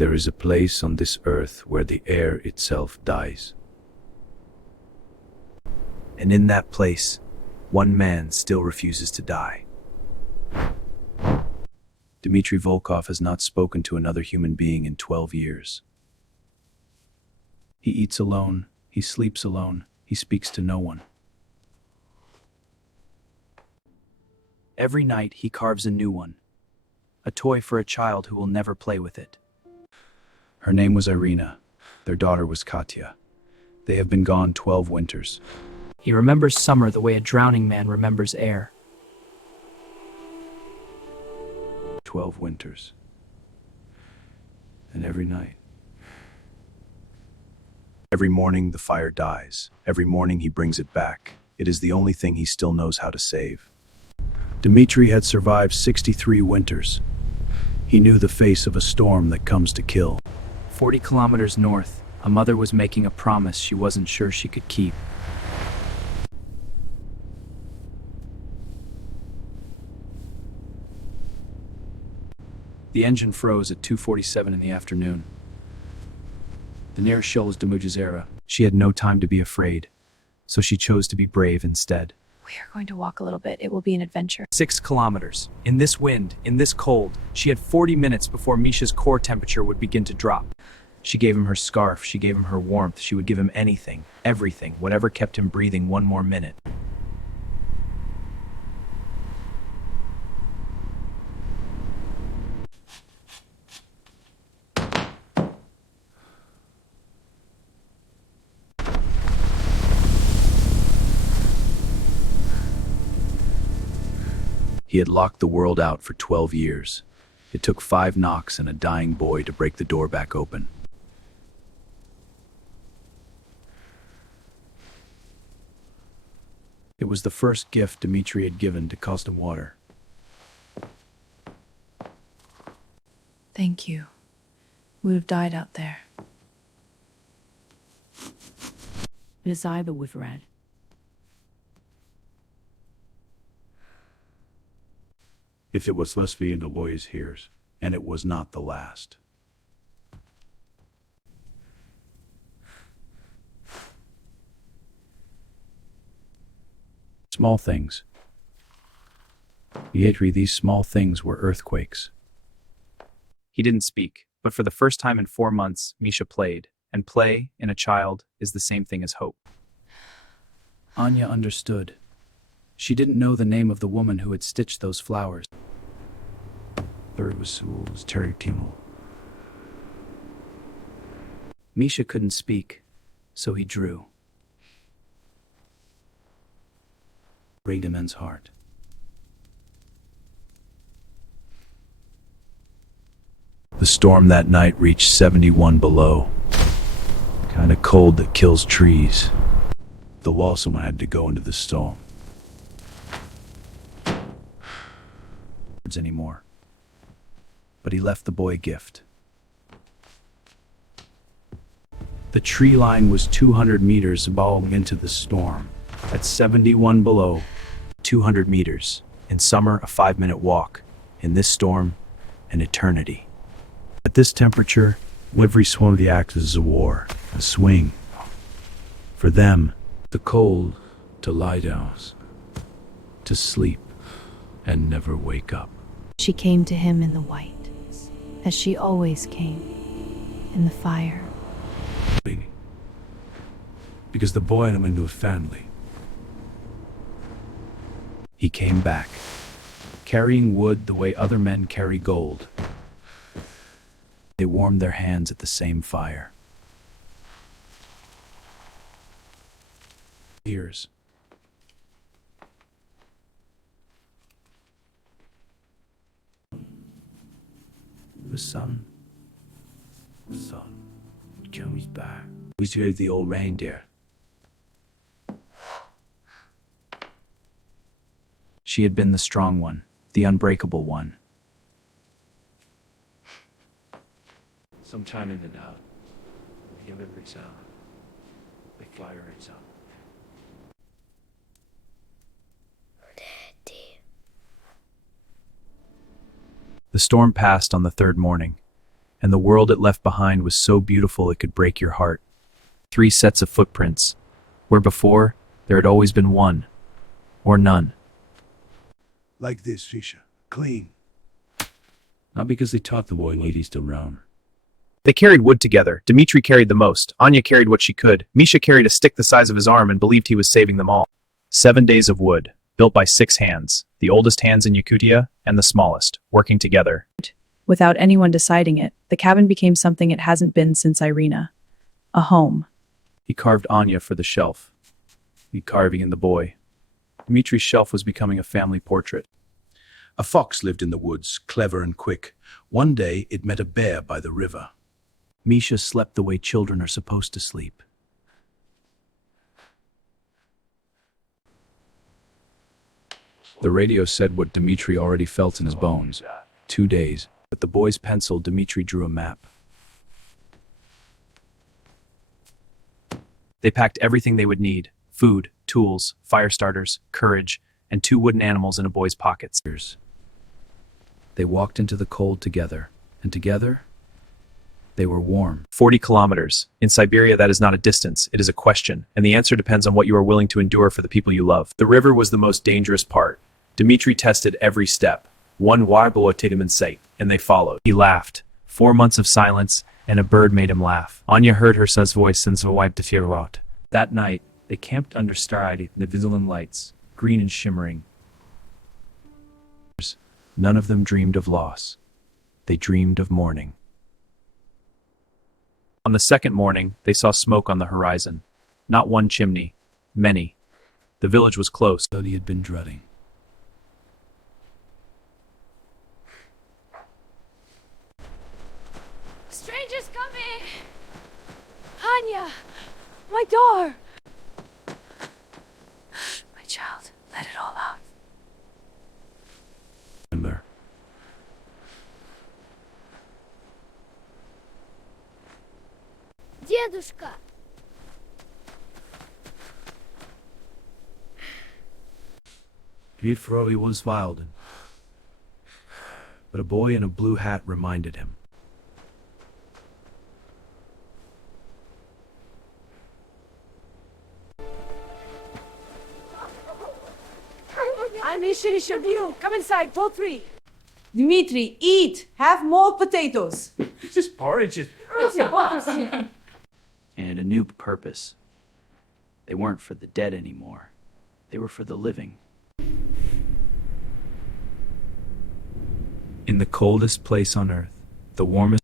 There is a place on this earth where the air itself dies. And in that place, one man still refuses to die. Dmitri Volkov has not spoken to another human being in 12 years. He eats alone, he sleeps alone, he speaks to no one. Every night he carves a new one, a toy for a child who will never play with it. Her name was Irina, their daughter was Katya. They have been gone 12 winters. He remembers summer the way a drowning man remembers air. 12 winters. And every night. Every morning the fire dies. Every morning he brings it back. It is the only thing he still knows how to save. Dmitri had survived 63 winters. He knew the face of a storm that comes to kill. 40 kilometers north, a mother was making a promise she wasn't sure she could keep. The engine froze at 2:47 in the afternoon. The nearest shoal was Demujazera. She had no time to be afraid, so she chose to be brave instead. We are going to walk a little bit. It will be an adventure. 6 kilometers. In this wind, in this cold, she had 40 minutes before Misha's core temperature would begin to drop. She gave him her scarf, she gave him her warmth, she would give him anything, everything, whatever kept him breathing one more minute. He had locked the world out for 12 years. It took 5 knocks and a dying boy to break the door back open. It was the first gift Dmitri had given to custom water. Thank you. We would have died out there. It is I that we've read. If it was Leslie in the lawyer's ears, and it was not the last. Small things. Dmitri, these small things were earthquakes. He didn't speak, but for the first time in 4 months, Misha played, and play, in a child, is the same thing as hope. Anya understood. She didn't know the name of the woman who had stitched those flowers. Third was Terry Timel. Misha couldn't speak, so he drew. Break the man's heart. The storm that night reached 71 below. Kind of cold that kills trees. The Walsum had to go into the storm. Anymore. But he left the boy a gift. The tree line was 200 meters above into the storm. At 71 below, 200 meters. In summer, a 5-minute walk. In this storm, an eternity. At this temperature, every swim of the axe is a war, a swing. For them, the cold, to lie down, to sleep, and never wake up. She came to him in the white, as she always came, in the fire. Because the boy and him into a family. He came back, carrying wood the way other men carry gold. They warmed their hands at the same fire. Years. The sun comes back. We heard the old reindeer. She had been the strong one, the unbreakable one. Sometime in and out. Hear every sound. The fire is up. The storm passed on the 3rd morning. and the world it left behind was so beautiful it could break your heart. 3 sets of footprints, where before there had always been one, or none. Like this, Misha. Clean. Not because they taught the boy ladies to roam. They carried wood together. Dmitri carried the most. Anya carried what she could. Misha carried a stick the size of his arm and believed he was saving them all. 7 days of wood, built by 6 hands, the oldest hands in Yakutia and the smallest, working together. Without anyone deciding it, the cabin became something it hasn't been since Irina. A home. He carved Anya for the shelf. He carving in the boy. Dmitri's shelf was becoming a family portrait. A fox lived in the woods, clever and quick. One day it met a bear by the river. Misha slept the way children are supposed to sleep. The radio said what Dmitri already felt in his bones. 2 days. With the boy's pencil, Dmitri drew a map. They packed everything they would need: food, tools, fire starters, courage, and 2 wooden animals in a boy's pockets. They walked into the cold together, and together, they were warm. 40 kilometers. In Siberia, that is not a distance, it is a question, and the answer depends on what you are willing to endure for the people you love. The river was the most dangerous part. Dmitri tested every step. One warbler in sight, and they followed. He laughed. 4 months of silence, and a bird made him laugh. Anya heard her son's voice since the wipe to firewood. That night, they camped under starry the vigilant lights, green and shimmering. None of them dreamed of loss. They dreamed of morning. On the second morning, they saw smoke on the horizon. Not one chimney, many. The village was close. So he had been dreading. Strangers coming! Anya! My door! My child, let it all out. Remember. Дедушка! Dmitri was wild, but a boy in a blue hat reminded him. I'm Misha, you. Come inside, both 3. Dmitri, eat! Have more potatoes! Just porridge. And a new purpose. They weren't for the dead anymore. They were for the living. In the coldest place on earth, the warmest